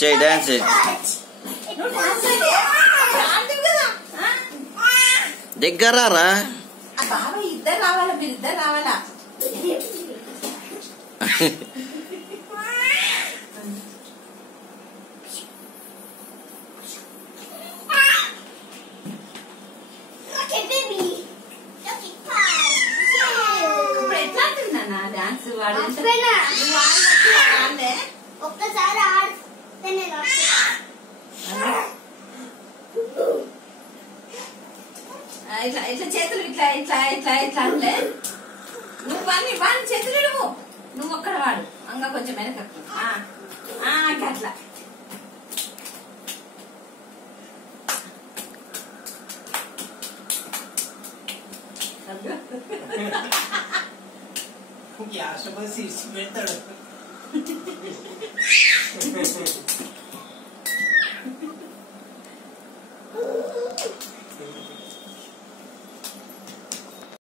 చేయి డాన్స్ దగ్గర రా. బాబా ఇద్దరు రావాలా, మీరు ఇద్దరు రావాలా? ఇప్పుడు ఎట్లా అంటున్నా డాన్స్ వాడు ఒక్కసారి ఆడితేనే ఇట్లా ఇట్లా చేతులు ఇట్లా ఇట్లా ఇట్లా ఇట్లా అంటే నువ్వు వాడిని చేతులు నువ్వు ఒక్కడ వాడు అంగా కొంచెం వెనకట్టు అట్లా యాస బసి ఇచ్చి పెడతాడు.